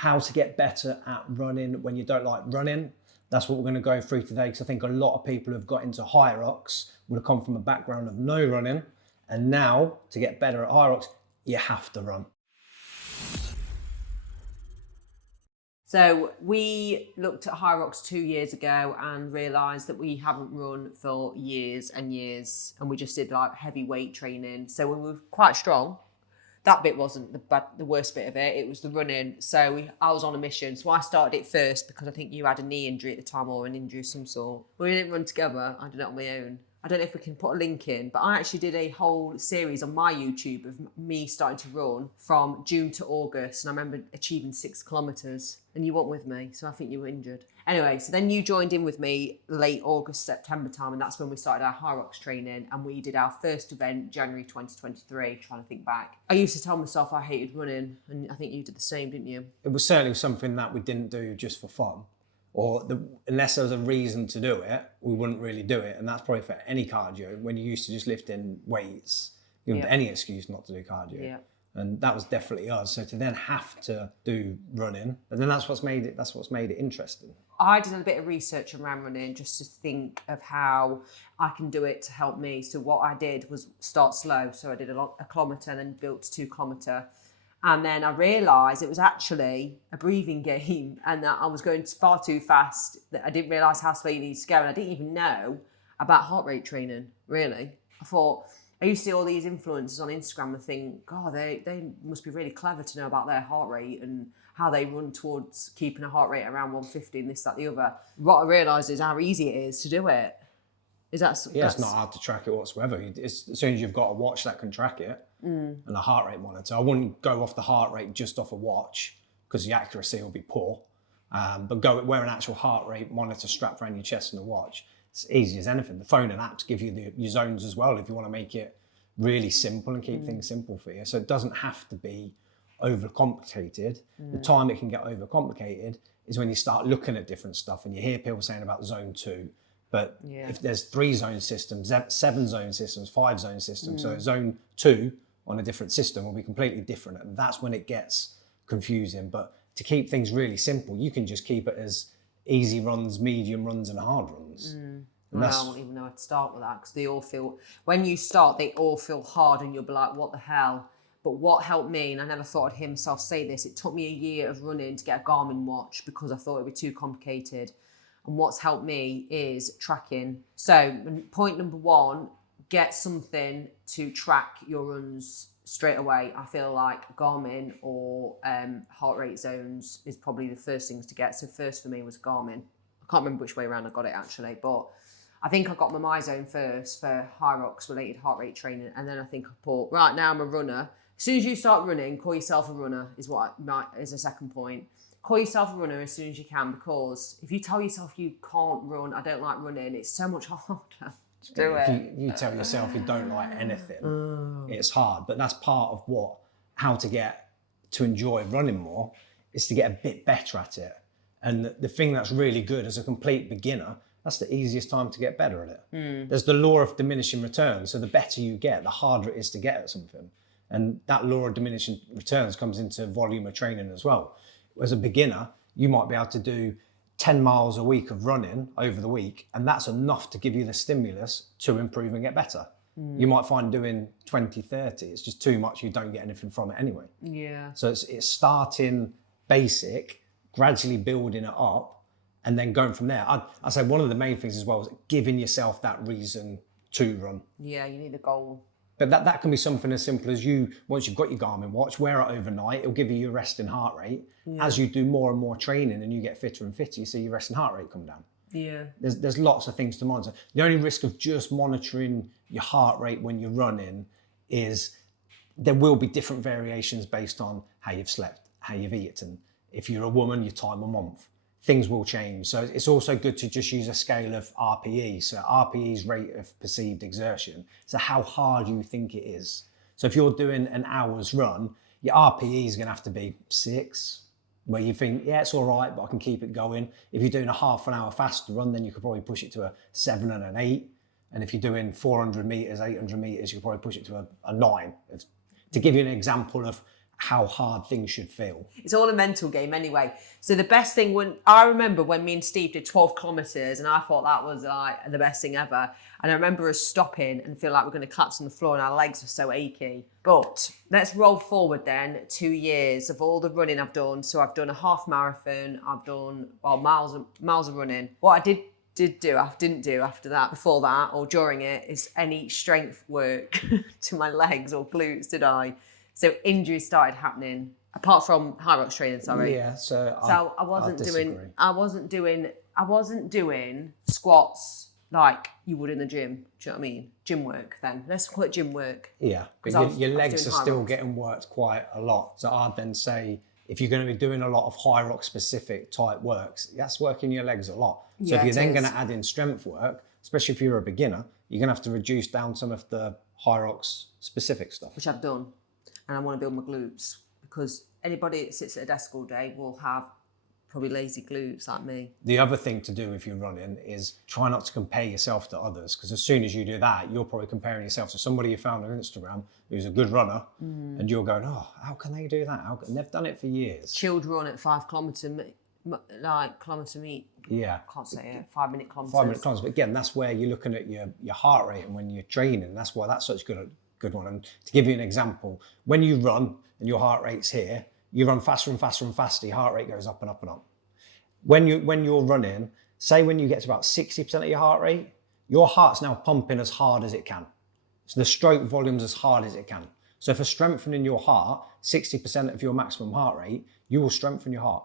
how to get better at running when you don't like running. That's what we're going to go through today, because I think a lot of people who've got into Hyrox would have come from a background of no running, and now to get better at Hyrox, you have to run. So we looked at Hyrox 2 years ago and realised that we haven't run for years and years, and we just did like heavy weight training. So we were quite strong. That bit wasn't the worst bit of it. It was the running. So I was on a mission. So I started it first because I think you had a knee injury at the time, or an injury of some sort. We didn't run together. I did it on my own. I don't know if we can put a link in, but I actually did a whole series on my YouTube of me starting to run from June to August. And I remember achieving 6 kilometres, and you weren't with me. So I think you were injured. Anyway, so then you joined in with me late August, September time. And that's when we started our Hyrox training. And we did our first event, January 2023, trying to think back. I used to tell myself I hated running. And I think you did the same, didn't you? It was certainly something that we didn't do just for fun. Or unless there was a reason to do it, we wouldn't really do it. And that's probably for any cardio. When you used to just lifting weights, you have any excuse not to do cardio. Yeah. And that was definitely us. So to then have to do running, and then that's what's made it interesting. I did a bit of research around running just to think of how I can do it to help me. So what I did was start slow. So I did a kilometre and then built to 2 kilometre. And then I realised it was actually a breathing game, and that I was going far too fast, that I didn't realise how slow you need to go. And I didn't even know about heart rate training, really. I used to see all these influencers on Instagram and think, God, they must be really clever to know about their heart rate and how they run towards keeping a heart rate around 150 and this, that, the other. What I realised is how easy it is to do it. It's not hard to track it whatsoever. As soon as you've got a watch that can track it and a heart rate monitor, I wouldn't go off the heart rate just off a watch because the accuracy will be poor. But wear an actual heart rate monitor strapped around your chest and a watch. It's easy as anything. The phone and apps give you your zones as well if you want to make it really simple and keep things simple for you. So it doesn't have to be overcomplicated. The time it can get overcomplicated is when you start looking at different stuff and you hear people saying about zone 2. But if there's 3 zone systems, 7 zone systems, 5 zone systems, so zone 2 on a different system will be completely different. And that's when it gets confusing. But to keep things really simple, you can just keep it as easy runs, medium runs, and hard runs. I don't even know how to start with that, because they all feel, when you start, they all feel hard and you'll be like, what the hell? But what helped me, and I never thought I'd hear myself say this, it took me a year of running to get a Garmin watch because I thought it would be too complicated. And what's helped me is tracking. So point number 1, get something to track your runs straight away. I feel like Garmin or heart rate zones is probably the first things to get. So first for me was Garmin. I can't remember which way around I got it actually, but I think I got my MyZone first for Hyrox related heart rate training. And then I think I put, right now I'm a runner. As soon as you start running, call yourself a runner is a second point. Call yourself a runner as soon as you can, because if you tell yourself you can't run, I don't like running, it's so much harder to do it. If you tell yourself you don't like anything, it's hard. But that's part of how to get to enjoy running more, is to get a bit better at it. And the thing that's really good as a complete beginner, that's the easiest time to get better at it. There's the law of diminishing returns. So the better you get, the harder it is to get at something. And that law of diminishing returns comes into volume of training as well. As a beginner, you might be able to do 10 miles a week of running over the week, and that's enough to give you the stimulus to improve and get better. You might find doing 20, 30, it's just too much, you don't get anything from it anyway. Yeah. So it's starting basic, gradually building it up, and then going from there. I'd say one of the main things as well is giving yourself that reason to run. Yeah, you need a goal. But that can be something as simple as once you've got your Garmin watch, wear it overnight. It'll give you your resting heart rate. As you do more and more training and you get fitter and fitter, you see your resting heart rate come down. Yeah. There's lots of things to monitor. The only risk of just monitoring your heart rate when you're running is there will be different variations based on how you've slept, how you've eaten. If you're a woman, your time a month. Things will change. So it's also good to just use a scale of RPE. So RPE is rate of perceived exertion. So how hard you think it is. So if you're doing an hour's run, your RPE is going to have to be 6, where you think, yeah, it's all right, but I can keep it going. If you're doing a half an hour fast run, then you could probably push it to a 7 and an 8. And if you're doing 400 meters, 800 meters, you could probably push it to a 9. To give you an example of how hard things should feel. It's all a mental game anyway. So the best thing, when I remember when me and Steve did 12 kilometres and I thought that was like the best thing ever. And I remember us stopping and feel like we're going to collapse on the floor and our legs were so achy. But let's roll forward then 2 years of all the running I've done. So I've done a half marathon, I've done miles of running. What I didn't do after that, before that or during it, is any strength work to my legs or glutes, did I? So injuries started happening, apart from Hyrox training, sorry. Yeah, so I wasn't doing squats like you would in the gym. Do you know what I mean? Gym work then. Let's call it gym work. Yeah, but your legs are still getting worked quite a lot. So I'd then say, if you're going to be doing a lot of Hyrox specific type works, that's working your legs a lot. So if you're then going to add in strength work, especially if you're a beginner, you're going to have to reduce down some of the Hyrox specific stuff. Which I've done. And I want to build my glutes, because anybody that sits at a desk all day will have probably lazy glutes like me. The other thing to do if you're running is try not to compare yourself to others, because as soon as you do that, you're probably comparing yourself to somebody you found on Instagram who's a good runner, and you're going, oh, how can they do that? And they've done it for years. Chilled run at 5 kilometre meet. Yeah. Can't say it. 5 minute kilometres. 5 minute kilometres. But again, that's where you're looking at your heart rate and when you're training. That's why that's such a good one. And to give you an example, when you run and your heart rate's here, you run faster and faster and faster, your heart rate goes up and up and up. When you're running, say when you get to about 60% of your heart rate, your heart's now pumping as hard as it can. So the stroke volume's as hard as it can. So for strengthening your heart, 60% of your maximum heart rate, you will strengthen your heart.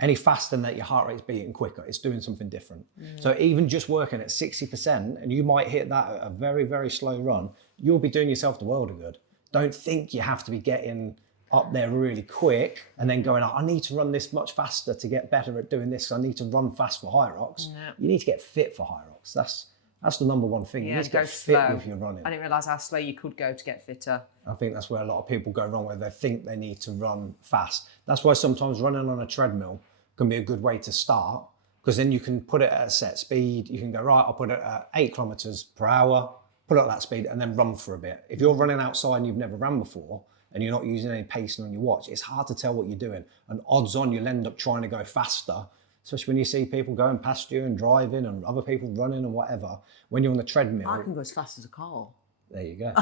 Any faster than that, your heart rate's beating quicker. It's doing something different. So even just working at 60%, and you might hit that at a very, very slow run, you'll be doing yourself the world of good. Don't think you have to be getting up there really quick and then going, I need to run this much faster to get better at doing this. I need to run fast for Hyrox. Yeah. You need to get fit for Hyrox. That's the number one thing. You need to get fit with your running. I didn't realise how slow you could go to get fitter. I think that's where a lot of people go wrong, where they think they need to run fast. That's why sometimes running on a treadmill can be a good way to start, because then you can put it at a set speed. You can go, right, I'll put it at 8 kilometers per hour, put it at that speed and then run for a bit. If you're running outside and you've never ran before and you're not using any pacing on your watch, it's hard to tell what you're doing. And odds on you'll end up trying to go faster, especially when you see people going past you and driving and other people running and whatever. When you're on the treadmill. I can go as fast as a car. There you go.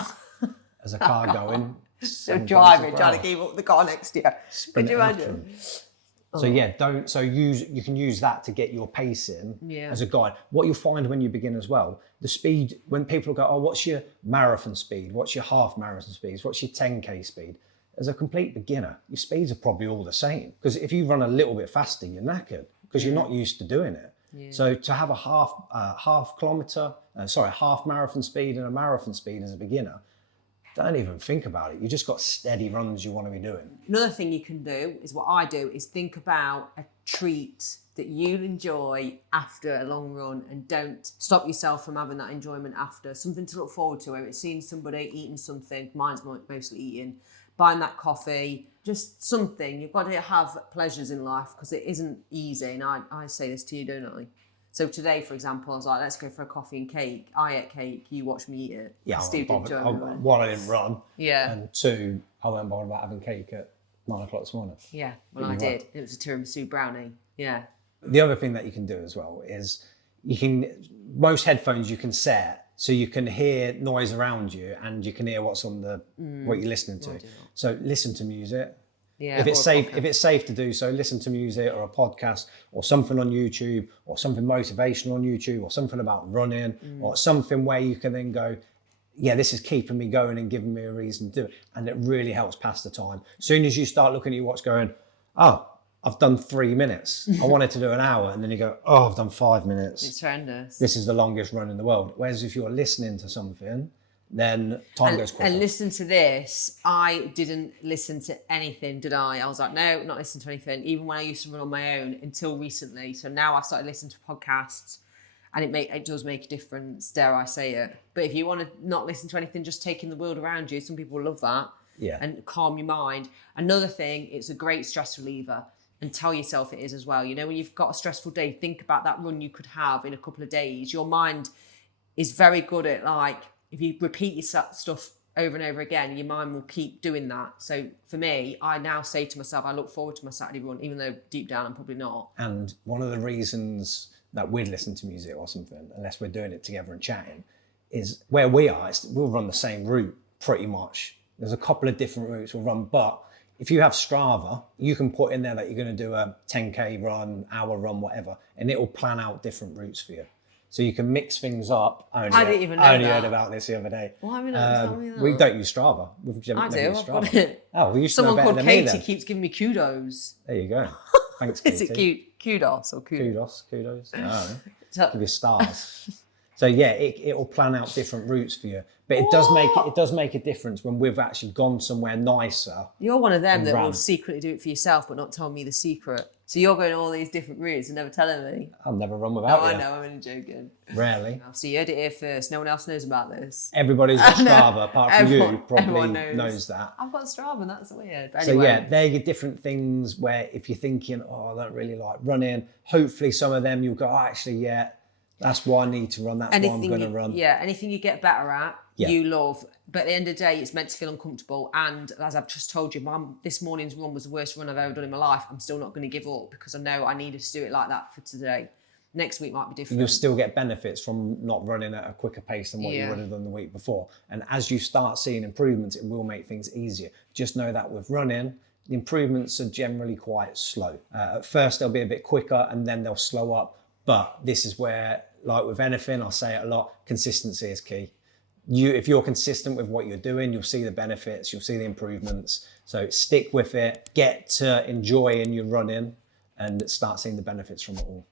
As a car going. So driving, trying to keep up with the car next to you. Could you imagine? So yeah, you can use that to get your pacing as a guide. What you'll find when you begin as well, the speed, when people go, oh, what's your marathon speed? What's your half marathon speeds? What's your 10K speed? As a complete beginner, your speeds are probably all the same. Because if you run a little bit faster, you're knackered because you're not used to doing it. Yeah. So to have a half marathon speed and a marathon speed as a beginner, don't even think about it. You just got steady runs you want to be doing. Another thing you can do is what I do is think about a treat that you enjoy after a long run, and don't stop yourself from having that enjoyment after. Something to look forward to, whether it's seeing somebody eating something, mine's mostly eating, buying that coffee, just something. You've got to have pleasures in life because it isn't easy. And I say this to you, don't I? So today, for example, I was like, let's go for a coffee and cake. I ate cake, you watched me eat it. Yeah, one, I didn't run. Yeah. And two, I went bothered about having cake at 9 o'clock this morning. Yeah, well, I did. It was a tiramisu brownie. Yeah. The other thing that you can do as well is most headphones you can set so you can hear noise around you and you can hear what's on what you're listening to. So listen to music. Yeah, if it's safe to do so, listen to music or a podcast or something on YouTube or something motivational on YouTube or something about running or something where you can then go, yeah, this is keeping me going and giving me a reason to do it. And it really helps pass the time. As soon as you start looking at your watch going, oh, I've done 3 minutes. I wanted to do an hour. And then you go, oh, I've done 5 minutes. It's horrendous. This is the longest run in the world. Whereas if you're listening to something, then time goes quicker. And listen to this. I didn't listen to anything, did I? I was like, no, not listen to anything. Even when I used to run on my own until recently. So now I've started listening to podcasts, and it does make a difference, dare I say it. But if you want to not listen to anything, just take in the world around you. Some people love that. Yeah. And calm your mind. Another thing, it's a great stress reliever. And tell yourself it is as well. You know, when you've got a stressful day, think about that run you could have in a couple of days. Your mind is very good at, like, if you repeat your stuff over and over again, your mind will keep doing that. So for me, I now say to myself, I look forward to my Saturday run, even though deep down I'm probably not. And one of the reasons that we'd listen to music or something, unless we're doing it together and chatting, is where we are, we'll run the same route pretty much. There's a couple of different routes we'll run, but if you have Strava, you can put in there that you're going to do a 10K run, hour run, whatever, and it will plan out different routes for you. So you can mix things up. I didn't even know I only that. heard about this the other day. Why have you not told me that? We don't use Strava. I do. I've got it. Oh, well, you should know Someone better called than me Katie then. keeps giving me kudos. There you go. Thanks, Katie. Is it cute? Kudos or kudos? Kudos. I don't know. So- Give you stars. So yeah, it will plan out different routes for you. But it does make a difference when we've actually gone somewhere nicer. You're one of them that run. will secretly do it for yourself, but not tell me the secret. So you're going all these different routes and never telling me. I'll never run without Oh, you. I know, I'm only joking. Rarely. So you heard it here first. No one else knows about this. Everybody's got Strava, apart from you, Everyone probably knows that. I've got Strava, that's weird. But So anyway, yeah, they're your different things where if you're thinking, oh, I don't really like running, hopefully some of them you'll go, oh, actually, yeah, that's why I need to run, that's why I'm going to run. Yeah, anything you get better at, Yeah. you love. But at the end of the day, it's meant to feel uncomfortable. And as I've just told you, this morning's run was the worst run I've ever done in my life. I'm still not going to give up because I know I needed to do it like that for today. Next week might be different. You'll still get benefits from not running at a quicker pace than what you would have done the week before. And as you start seeing improvements, it will make things easier. Just know that with running, the improvements are generally quite slow. At first, they'll be a bit quicker and then they'll slow up. But this is where, like with anything, I'll say it a lot, consistency is key. If you're consistent with what you're doing, you'll see the benefits, you'll see the improvements. So stick with it, get to enjoying your running and start seeing the benefits from it all.